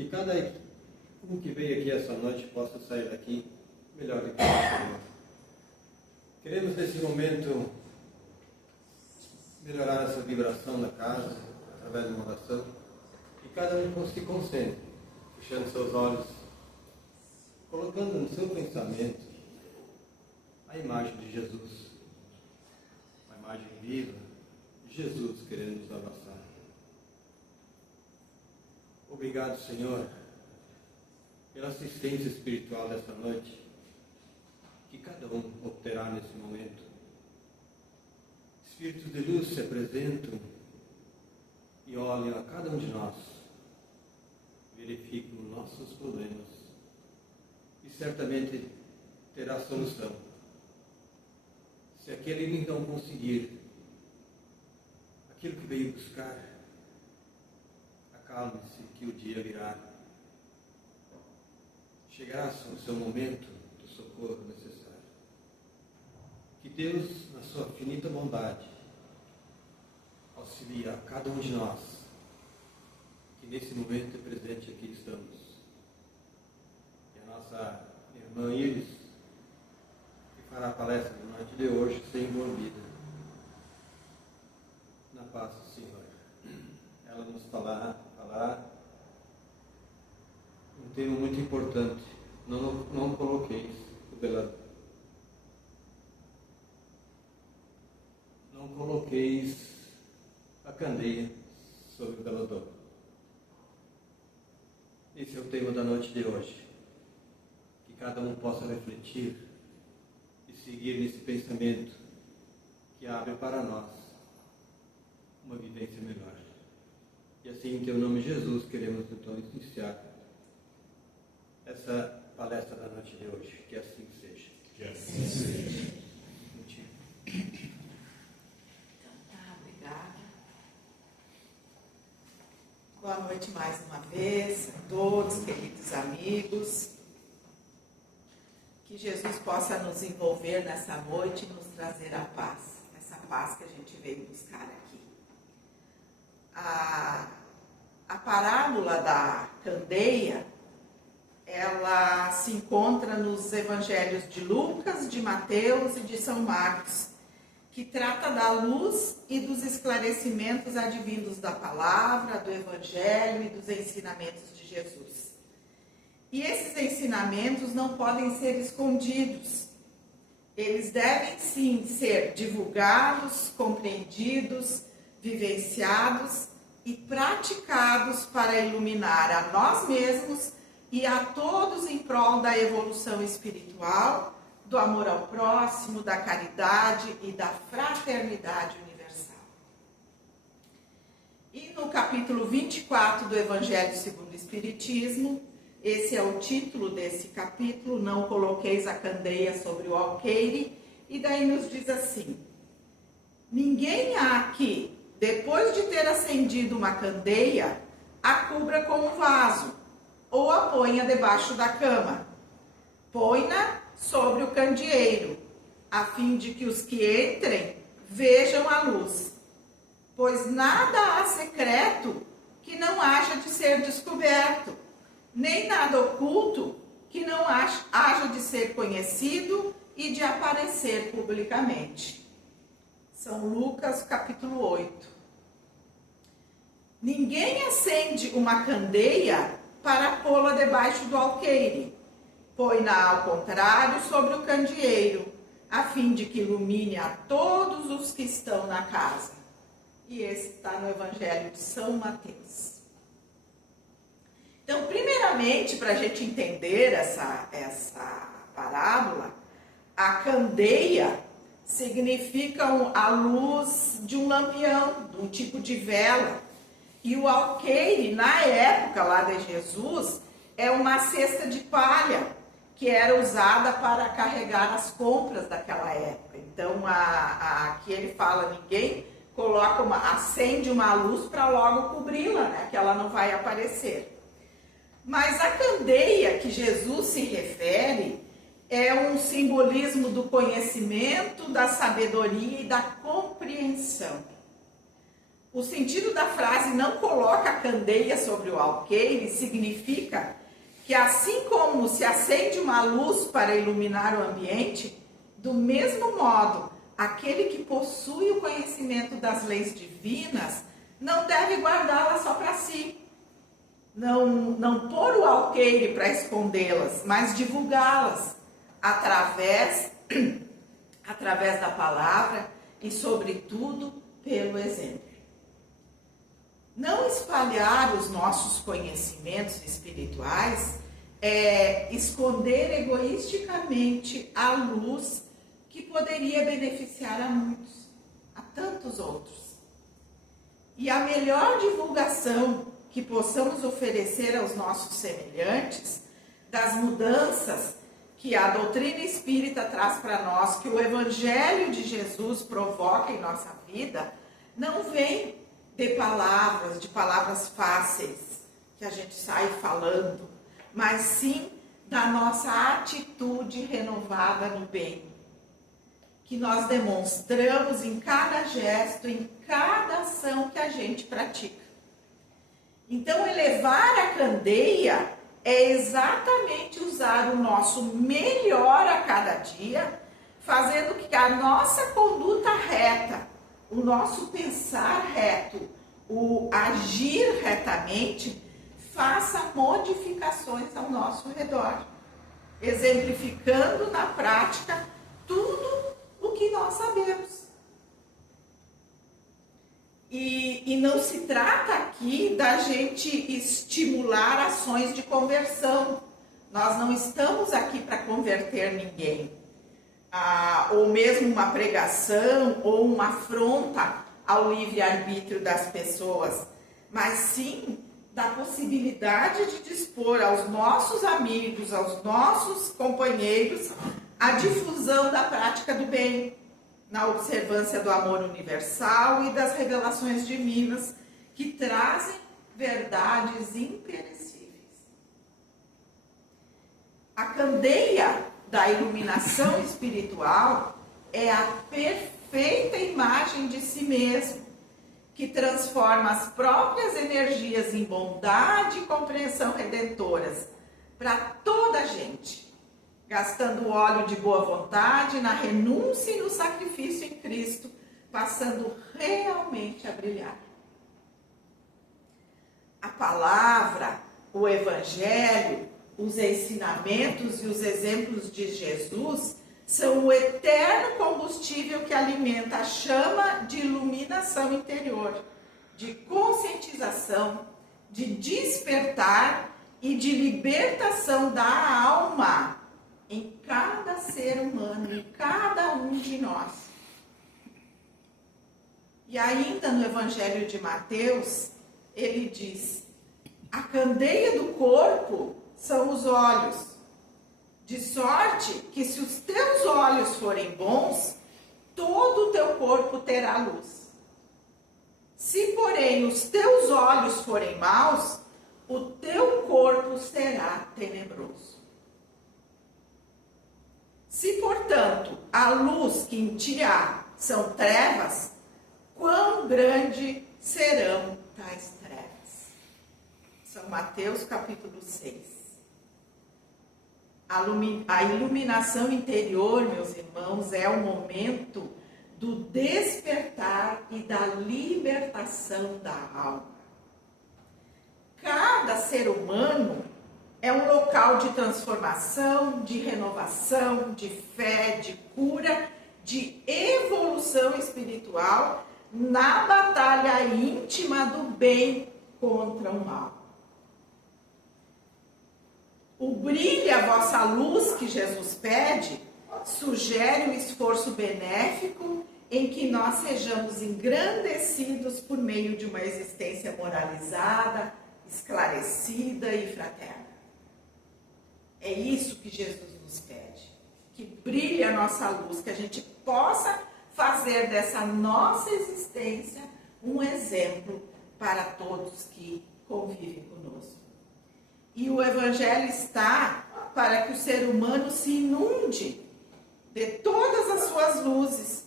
Que cada um que veio aqui essa noite possa sair daqui melhor do que o Senhor. Queremos nesse momento melhorar essa vibração da casa através de uma oração. Que cada um se concentre, fechando seus olhos, colocando no seu pensamento a imagem de Jesus, uma imagem viva de Jesus querendo nos abraçar. Obrigado, Senhor, pela assistência espiritual dessa noite, que cada um obterá nesse momento. Espíritos de luz se apresentam e olham a cada um de nós, verificam nossos problemas e certamente terá solução. Se aquele não conseguir aquilo que veio buscar, acalme-se que o dia virá. Chegará o seu momento do socorro necessário. Que Deus, na sua infinita bondade, auxilie a cada um de nós, que nesse momento presente aqui estamos. E a nossa irmã Iris, que fará a palestra na noite de hoje, ser envolvida na paz do Senhor. Ela nos falará um tema muito importante. Não coloqueis o velador. Não coloqueis a candeia sobre o velador. Esse é o tema da noite de hoje. Que cada um possa refletir e seguir nesse pensamento que abre para nós uma vivência melhor. E assim, em teu nome, Jesus, queremos então iniciar essa palestra da noite de hoje. Que assim seja. Que assim seja. Então tá, obrigada. Boa noite mais uma vez a todos, queridos amigos. Que Jesus possa nos envolver nessa noite e nos trazer a paz. Essa paz que a gente veio buscar aqui. A parábola da candeia, ela se encontra nos evangelhos de Lucas, de Mateus e de São Marcos, que trata da luz e dos esclarecimentos advindos da palavra, do evangelho e dos ensinamentos de Jesus. E esses ensinamentos não podem ser escondidos. Eles devem sim ser divulgados, compreendidos, vivenciados e praticados para iluminar a nós mesmos e a todos em prol da evolução espiritual, do amor ao próximo, da caridade e da fraternidade universal. E no capítulo 24 do Evangelho segundo o Espiritismo, esse é o título desse capítulo, não coloqueis a candeia sobre o alqueire, e daí nos diz assim: ninguém há que, depois de ter acendido uma candeia, a cubra com um vaso, ou a ponha debaixo da cama. Põe-na sobre o candeeiro, a fim de que os que entrem vejam a luz. Pois nada há secreto que não haja de ser descoberto, nem nada oculto que não haja de ser conhecido e de aparecer publicamente. São Lucas, capítulo 8. Ninguém acende uma candeia para pô-la debaixo do alqueire. Põe-na ao contrário sobre o candeeiro, a fim de que ilumine a todos os que estão na casa. E esse está no Evangelho de São Mateus. Então, primeiramente, para a gente entender essa parábola, a candeia significa a luz de um lampião, de um tipo de vela. E o alqueire, na época lá de Jesus, é uma cesta de palha que era usada para carregar as compras daquela época. Então, aqui ele fala, ninguém acende uma luz para logo cobri-la, né, que ela não vai aparecer. Mas a candeia que Jesus se refere é um simbolismo do conhecimento, da sabedoria e da compreensão. O sentido da frase não coloca a candeia sobre o alqueire significa que assim como se acende uma luz para iluminar o ambiente, do mesmo modo, aquele que possui o conhecimento das leis divinas não deve guardá-las só para si. Não pôr o alqueire para escondê-las, mas divulgá-las através da palavra e, sobretudo, pelo exemplo. Não espalhar os nossos conhecimentos espirituais é esconder egoisticamente a luz que poderia beneficiar a muitos, a tantos outros. E a melhor divulgação que possamos oferecer aos nossos semelhantes das mudanças que a doutrina espírita traz para nós, que o Evangelho de Jesus provoca em nossa vida, não vem de palavras fáceis que a gente sai falando, mas sim da nossa atitude renovada no bem, que nós demonstramos em cada gesto, em cada ação que a gente pratica. Então, elevar a candeia é exatamente usar o nosso melhor a cada dia, fazendo que a nossa conduta reta, o nosso pensar reto, o agir retamente, faça modificações ao nosso redor, exemplificando na prática tudo o que nós sabemos. E não se trata aqui da gente estimular ações de conversão. Nós não estamos aqui para converter ninguém. Ou mesmo uma pregação ou uma afronta ao livre-arbítrio das pessoas, mas sim da possibilidade de dispor aos nossos amigos, aos nossos companheiros, a difusão da prática do bem, na observância do amor universal e das revelações divinas que trazem verdades imperecíveis. A candeia da iluminação espiritual é a perfeita imagem de si mesmo, que transforma as próprias energias em bondade e compreensão redentoras para toda a gente, gastando óleo de boa vontade na renúncia e no sacrifício em Cristo, passando realmente a brilhar. A palavra, o Evangelho, os ensinamentos e os exemplos de Jesus são o eterno combustível que alimenta a chama de iluminação interior, de conscientização, de despertar e de libertação da alma em cada ser humano, em cada um de nós. E ainda no Evangelho de Mateus, ele diz: a candeia do corpo são os olhos, de sorte que se os teus olhos forem bons, todo o teu corpo terá luz. Se, porém, os teus olhos forem maus, o teu corpo será tenebroso. Se, portanto, a luz que em ti há são trevas, quão grande serão tais trevas? São Mateus capítulo 6. A iluminação interior, meus irmãos, é o momento do despertar e da libertação da alma. Cada ser humano é um local de transformação, de renovação, de fé, de cura, de evolução espiritual na batalha íntima do bem contra o mal. O brilho, a vossa luz que Jesus pede, sugere um esforço benéfico em que nós sejamos engrandecidos por meio de uma existência moralizada, esclarecida e fraterna. É isso que Jesus nos pede, que brilhe a nossa luz, que a gente possa fazer dessa nossa existência um exemplo para todos que convivem conosco. E o Evangelho está para que o ser humano se inunde de todas as suas luzes,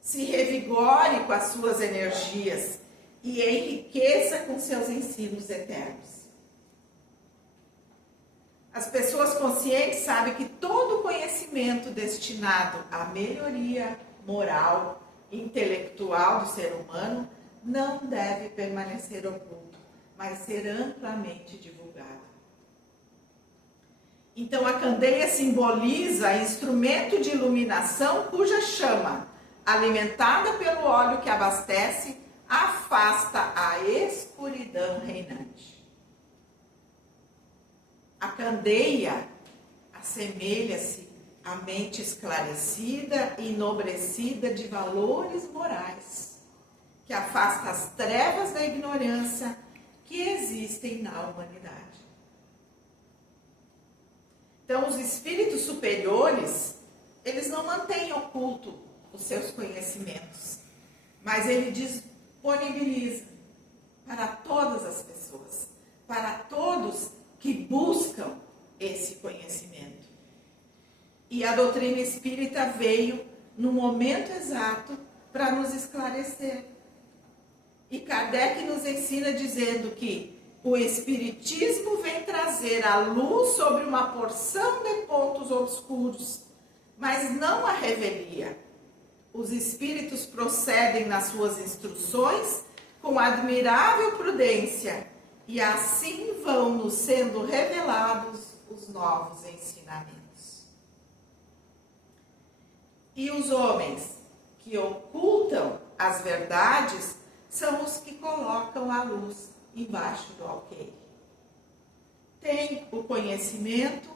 se revigore com as suas energias e enriqueça com seus ensinos eternos. As pessoas conscientes sabem que todo conhecimento destinado à melhoria moral, intelectual do ser humano não deve permanecer oculto, mas ser amplamente divulgado. Então, a candeia simboliza instrumento de iluminação cuja chama, alimentada pelo óleo que abastece, afasta a escuridão reinante. A candeia assemelha-se à mente esclarecida e enobrecida de valores morais, que afasta as trevas da ignorância que existem na humanidade. Então, os espíritos superiores, eles não mantêm oculto os seus conhecimentos, mas ele disponibiliza para todas as pessoas, para todos que buscam esse conhecimento. E a doutrina espírita veio no momento exato para nos esclarecer. E Kardec nos ensina dizendo que o Espiritismo vem trazer a luz sobre uma porção de pontos obscuros, mas não a revelia. Os Espíritos procedem nas suas instruções com admirável prudência, e assim vão nos sendo revelados os novos ensinamentos. E os homens que ocultam as verdades são os que colocam a luz embaixo do alqueire. Têm o conhecimento,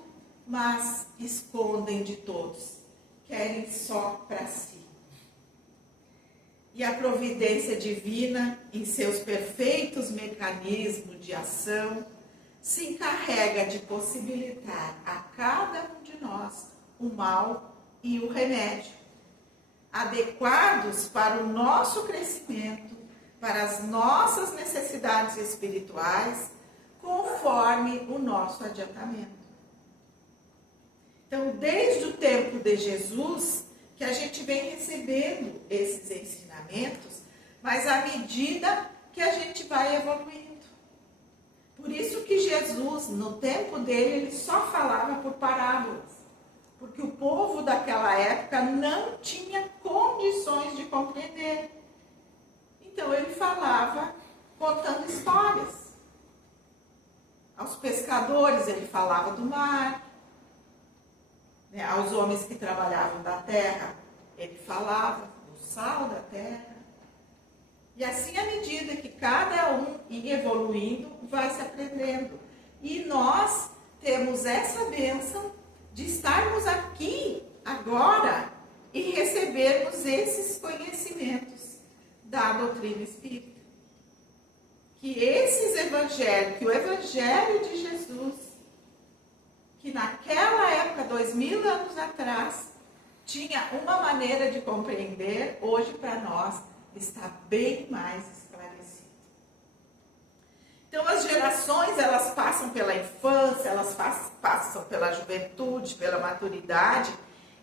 mas escondem de todos, querem só para si. E a providência divina, em seus perfeitos mecanismos de ação, se encarrega de possibilitar a cada um de nós o mal e o remédio, adequados para o nosso crescimento, para as nossas necessidades espirituais, conforme o nosso adiantamento. Então, desde o tempo de Jesus, que a gente vem recebendo esses ensinamentos, mas à medida que a gente vai evoluindo. Por isso que Jesus, no tempo dele, ele só falava por parábolas, porque o povo daquela época não tinha condições de compreender. Então ele falava contando histórias. Aos pescadores ele falava do mar, né? Aos homens que trabalhavam da terra ele falava do sal da terra. E assim, à medida que cada um ia evoluindo, vai se aprendendo. E nós temos essa bênção de estarmos aqui agora e recebermos esses conhecimentos da doutrina espírita. Que esses evangelhos, que o evangelho de Jesus, que naquela época, 2000 anos atrás, tinha uma maneira de compreender, hoje para nós está bem mais esclarecido. Então as gerações, elas passam pela infância, elas passam pela juventude, pela maturidade,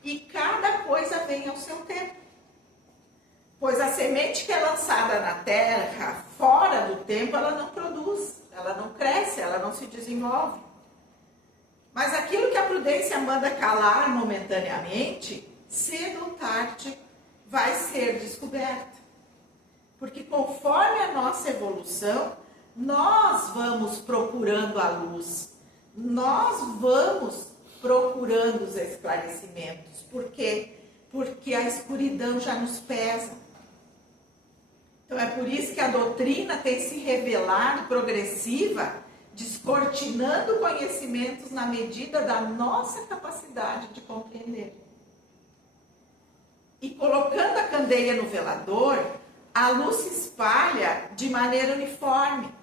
e cada coisa vem ao seu tempo. Pois a semente que é lançada na terra, fora do tempo, ela não produz, ela não cresce, ela não se desenvolve. Mas aquilo que a prudência manda calar momentaneamente, cedo ou tarde, vai ser descoberto. Porque conforme a nossa evolução, nós vamos procurando a luz, nós vamos procurando os esclarecimentos. Por quê? Porque a escuridão já nos pesa. Então é por isso que a doutrina tem se revelado progressiva, descortinando conhecimentos na medida da nossa capacidade de compreender. E colocando a candeia no velador, a luz se espalha de maneira uniforme,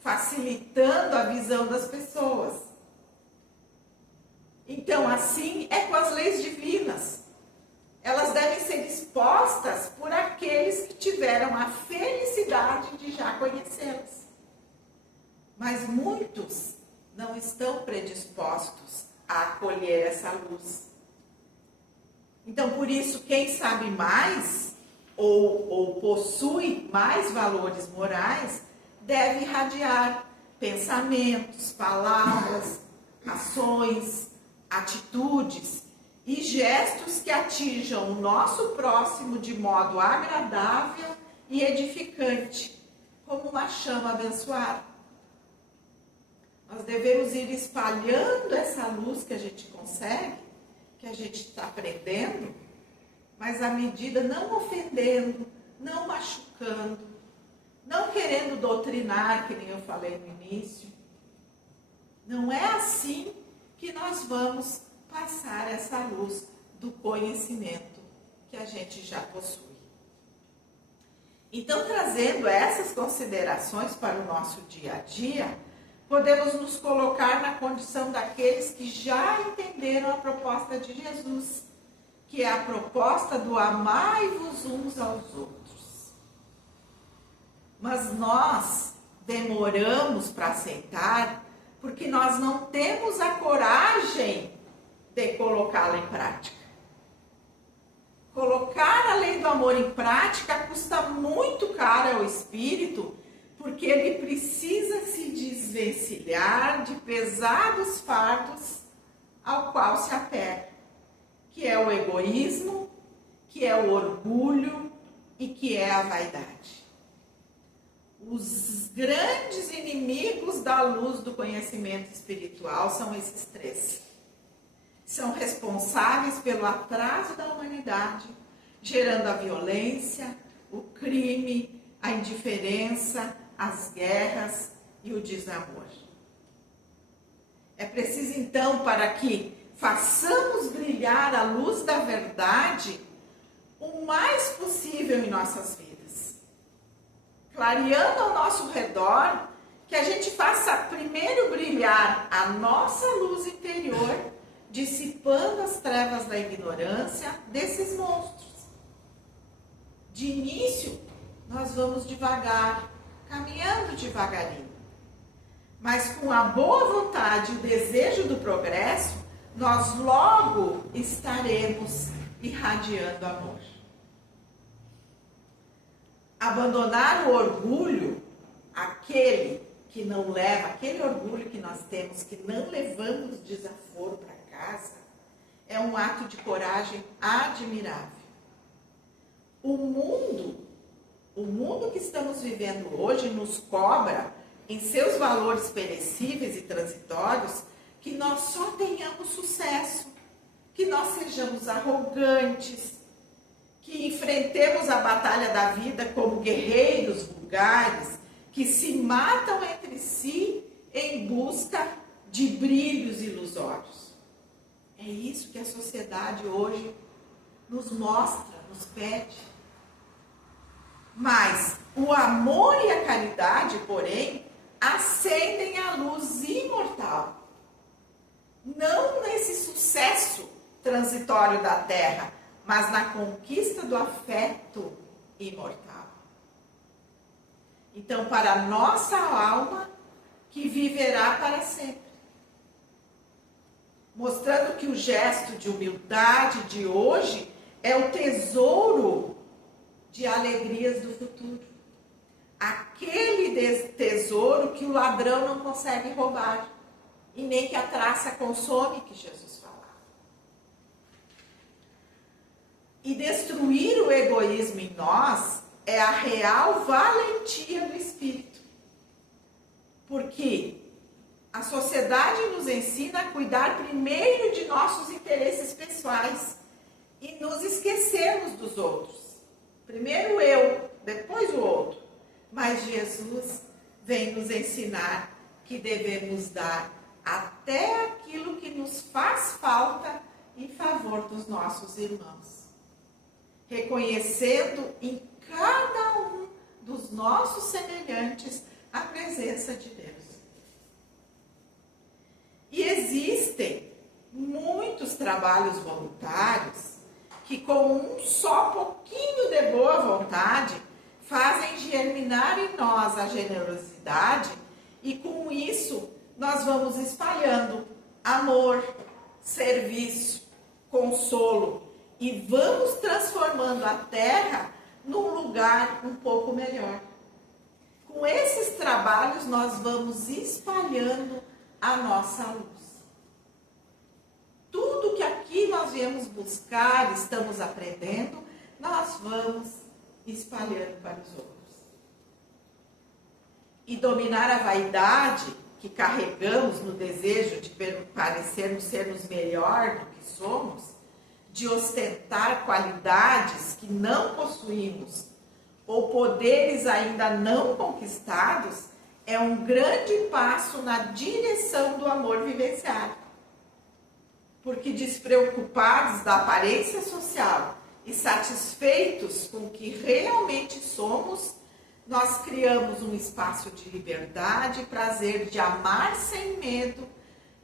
facilitando a visão das pessoas. Então, assim é com as leis divinas. Elas devem ser expostas por aqueles que tiveram a felicidade de já conhecê-las. Mas muitos não estão predispostos a acolher essa luz. Então, por isso, quem sabe mais, ou possui mais valores morais, deve irradiar pensamentos, palavras, ações, atitudes e gestos que atinjam o nosso próximo de modo agradável e edificante, como uma chama abençoada. Nós devemos ir espalhando essa luz que a gente consegue, que a gente está aprendendo, mas à medida não ofendendo, não machucando, não querendo doutrinar, que nem eu falei no início. Não é assim que nós vamos passar essa luz do conhecimento que a gente já possui. Então, trazendo essas considerações para o nosso dia a dia, podemos nos colocar na condição daqueles que já entenderam a proposta de Jesus, que é a proposta do amai-vos uns aos outros. Mas nós demoramos para aceitar porque nós não temos a coragem de colocá-la em prática. Colocar a lei do amor em prática custa muito caro ao espírito, porque ele precisa se desvencilhar de pesados fardos ao qual se apega, que é o egoísmo, que é o orgulho e que é a vaidade. Os grandes inimigos da luz do conhecimento espiritual são esses três. São responsáveis pelo atraso da humanidade, gerando a violência, o crime, a indiferença, as guerras e o desamor. É preciso então, para que façamos brilhar a luz da verdade o mais possível em nossas vidas, clareando ao nosso redor, que a gente faça primeiro brilhar a nossa luz interior, dissipando as trevas da ignorância desses monstros. De início, nós vamos devagar, caminhando devagarinho. Mas com a boa vontade e o desejo do progresso, nós logo estaremos irradiando amor. Abandonar o orgulho, aquele orgulho que nós temos, que não levamos desaforo para casa, é um ato de coragem admirável. O mundo que estamos vivendo hoje nos cobra, em seus valores perecíveis e transitórios, que nós só tenhamos sucesso, que nós sejamos arrogantes, que enfrentemos a batalha da vida como guerreiros vulgares, que se matam entre si em busca de brilhos ilusórios. É isso que a sociedade hoje nos mostra, nos pede. Mas o amor e a caridade, porém, acendem a luz imortal. Não nesse sucesso transitório da terra, mas na conquista do afeto imortal. Então, para a nossa alma, que viverá para sempre. Mostrando que o gesto de humildade de hoje é o tesouro de alegrias do futuro. Aquele tesouro que o ladrão não consegue roubar e nem que a traça consome, que Jesus falava. E destruir o egoísmo em nós é a real valentia do espírito. Porque a sociedade nos ensina a cuidar primeiro de nossos interesses pessoais e nos esquecermos dos outros. Primeiro eu, depois o outro. Mas Jesus vem nos ensinar que devemos dar até aquilo que nos faz falta em favor dos nossos irmãos. Reconhecendo em cada um dos nossos semelhantes a presença de Deus. E existem muitos trabalhos voluntários que, com um só pouquinho de boa vontade, fazem germinar em nós a generosidade e, com isso, nós vamos espalhando amor, serviço, consolo e vamos transformando a terra num lugar um pouco melhor. Com esses trabalhos, nós vamos espalhando a nossa luz. Tudo que aqui nós viemos buscar, estamos aprendendo, nós vamos espalhando para os outros. E dominar a vaidade que carregamos no desejo de parecermos sermos melhor do que somos, de ostentar qualidades que não possuímos ou poderes ainda não conquistados, é um grande passo na direção do amor vivenciado. Porque despreocupados da aparência social e satisfeitos com o que realmente somos, nós criamos um espaço de liberdade e prazer de amar sem medo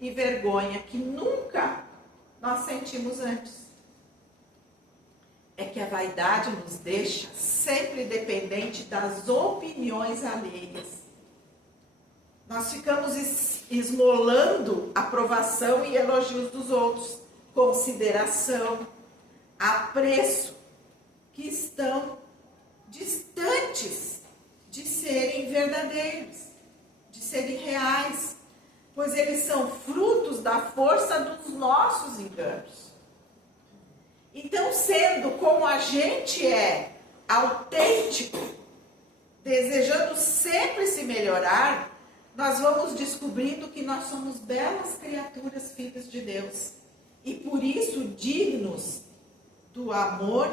e vergonha que nunca nós sentimos antes. É que a vaidade nos deixa sempre dependente das opiniões alheias. Nós ficamos esmolando aprovação e elogios dos outros, consideração, apreço, que estão distantes de serem verdadeiros, de serem reais, pois eles são frutos da força dos nossos enganos. Então, sendo como a gente é, autêntico, desejando sempre se melhorar, nós vamos descobrindo que nós somos belas criaturas filhas de Deus e por isso dignos do amor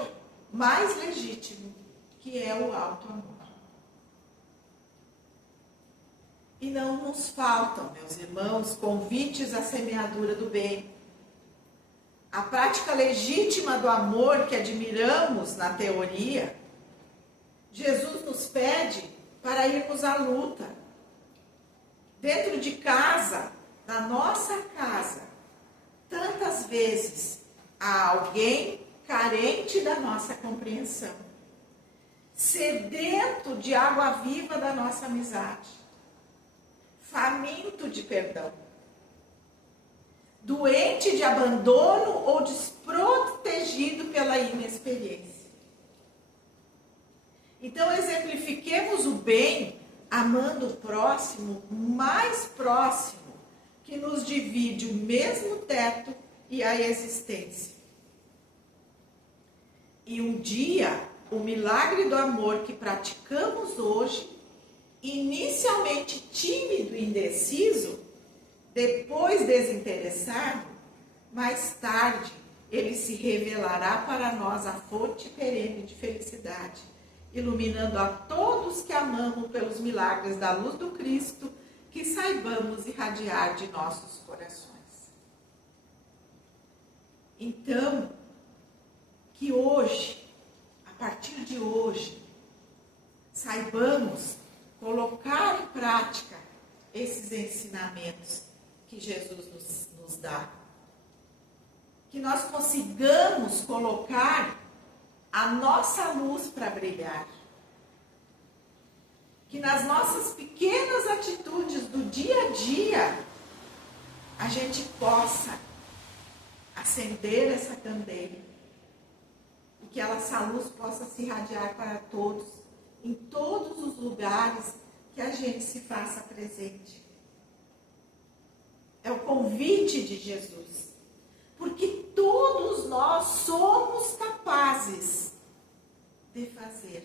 mais legítimo, que é o alto amor. E não nos faltam, meus irmãos, convites à semeadura do bem. A prática legítima do amor que admiramos na teoria, Jesus nos pede para irmos à luta. Dentro de casa, na nossa casa, tantas vezes há alguém carente da nossa compreensão, sedento de água viva da nossa amizade, faminto de perdão, doente de abandono ou desprotegido pela inexperiência. Então, exemplifiquemos o bem amando o próximo mais próximo, que nos divide o mesmo teto e a existência. E um dia, o milagre do amor que praticamos hoje, inicialmente tímido e indeciso, depois desinteressado, mais tarde ele se revelará para nós a fonte perene de felicidade, iluminando a todos que amamos pelos milagres da luz do Cristo, que saibamos irradiar de nossos corações. Então, que hoje, a partir de hoje, saibamos colocar em prática esses ensinamentos que Jesus nos dá. Que nós consigamos colocar a nossa luz para brilhar. Que nas nossas pequenas atitudes do dia a dia, a gente possa acender essa candeia. E que essa luz possa se irradiar para todos, em todos os lugares que a gente se faça presente. É o convite de Jesus. Porque todos nós somos capazes de fazer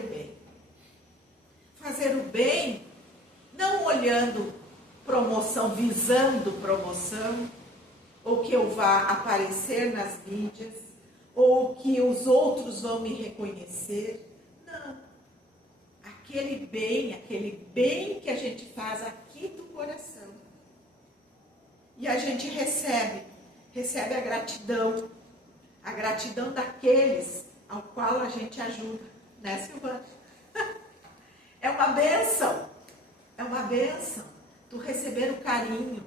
o bem. Fazer o bem não olhando promoção, visando promoção, ou que eu vá aparecer nas mídias, ou que os outros vão me reconhecer. Não. Aquele bem que a gente faz aqui do coração. E a gente recebe a gratidão daqueles ao qual a gente ajuda, né, Silvana? É uma bênção tu receber o carinho,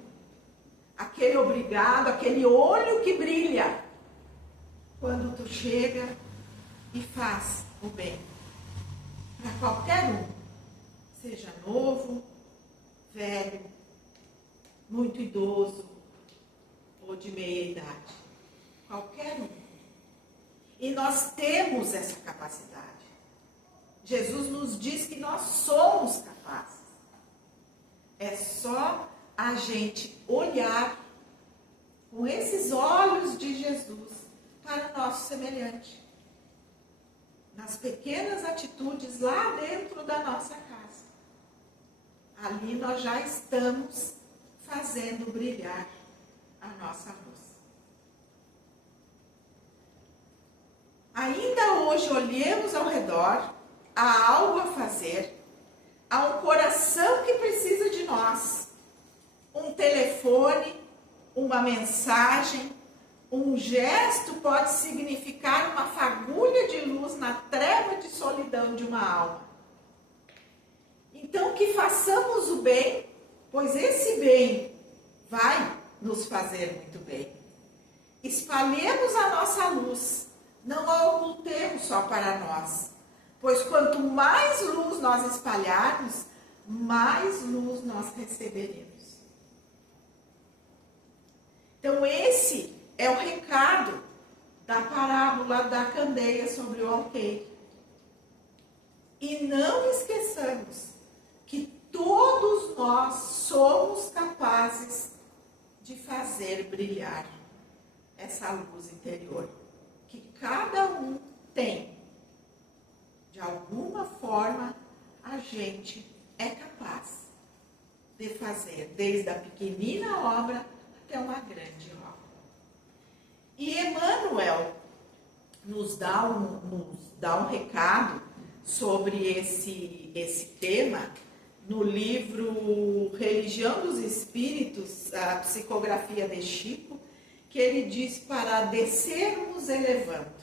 aquele obrigado, aquele olho que brilha, quando tu chega e faz o bem, para qualquer um, seja novo, velho, muito idoso ou de meia idade, qualquer um. E nós temos essa capacidade. Jesus nos diz que nós somos capazes. É só a gente olhar com esses olhos de Jesus para o nosso semelhante. Nas pequenas atitudes lá dentro da nossa casa. Ali nós já estamos fazendo brilhar a nossa luz. Ainda hoje olhemos ao redor, há algo a fazer, há um coração que precisa de nós, um telefone, uma mensagem, um gesto pode significar uma fagulha de luz na treva de solidão de uma alma. Então que façamos o bem, pois esse bem vai nos fazer muito bem. Espalhemos a nossa luz, não a ocultemos só para nós, pois quanto mais luz nós espalharmos, mais luz nós receberemos. Então esse é o recado da parábola da candeia sobre o alqueire. E não esqueçamos que todos nós somos capazes de fazer brilhar essa luz interior, que cada um tem. De alguma forma, a gente é capaz de fazer, desde a pequenina obra até uma grande obra. E Emmanuel nos dá um recado sobre esse tema no livro Religião dos Espíritos, a psicografia de Chico, que ele diz para descermos elevando.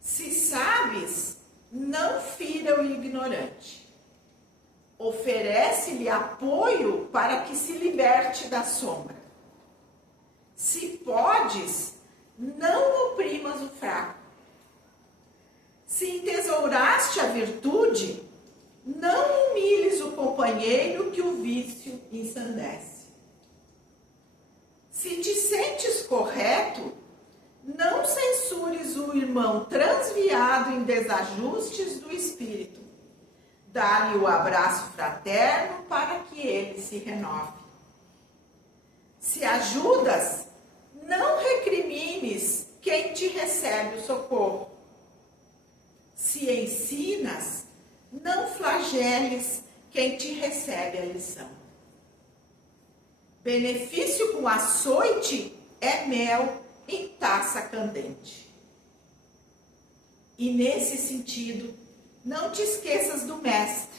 Se sabes, não fira o ignorante. Oferece-lhe apoio para que se liberte da sombra. Se podes, não oprimas o fraco. Se entesouraste a virtude, não humilhes o companheiro que o vício ensandece. Se te sentes correto, não censures o irmão transviado em desajustes do espírito. Dá-lhe o abraço fraterno para que ele se renove. Se ajudas, não recrimines quem te recebe o socorro. Se ensinas, não flageles quem te recebe a lição. Benefício com açoite é mel em taça candente. E nesse sentido, não te esqueças do Mestre,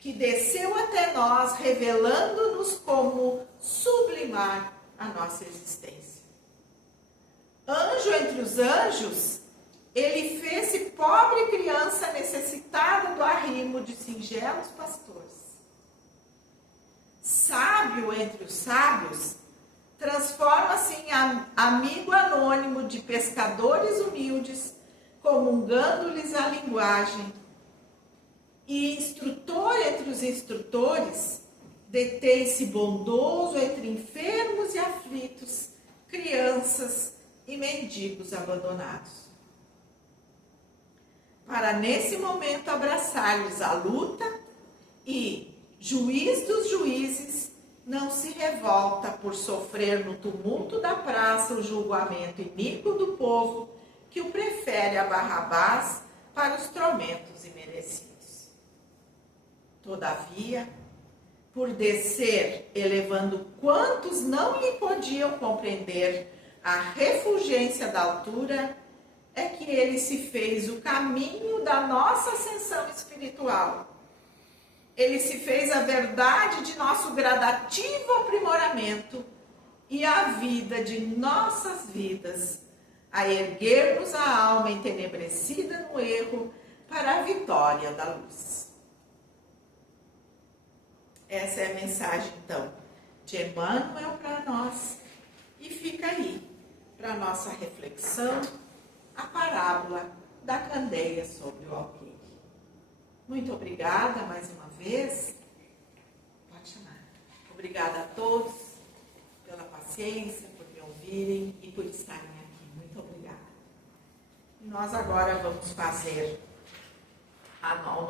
que desceu até nós revelando-nos como sublimar a nossa existência. Anjo entre os anjos, ele fez-se pobre criança necessitada do arrimo de singelos pastores. Sábio entre os sábios, transforma-se em amigo anônimo de pescadores humildes, comungando-lhes a linguagem. E instrutor entre os instrutores, detém-se bondoso entre enfermos e aflitos, crianças e mendigos abandonados. Para nesse momento abraçar-lhes a luta e, juiz dos juízes, não se revolta por sofrer no tumulto da praça o julgamento iníquo do povo que o prefere a Barrabás para os tormentos imerecidos. Todavia, por descer, elevando quantos não lhe podiam compreender a refulgência da altura, é que ele se fez o caminho da nossa ascensão espiritual. Ele se fez a verdade de nosso gradativo aprimoramento e a vida de nossas vidas, a erguer-nos a alma entenebrecida no erro para a vitória da luz. Essa é a mensagem, então, de Emmanuel para nós. E fica aí, para nossa reflexão, a parábola da candeia sobre o alqueire. Muito obrigada mais uma vez. Pode chamar. Obrigada a todos pela paciência, por me ouvirem e por estarem aqui. Muito obrigada. Nós agora vamos fazer o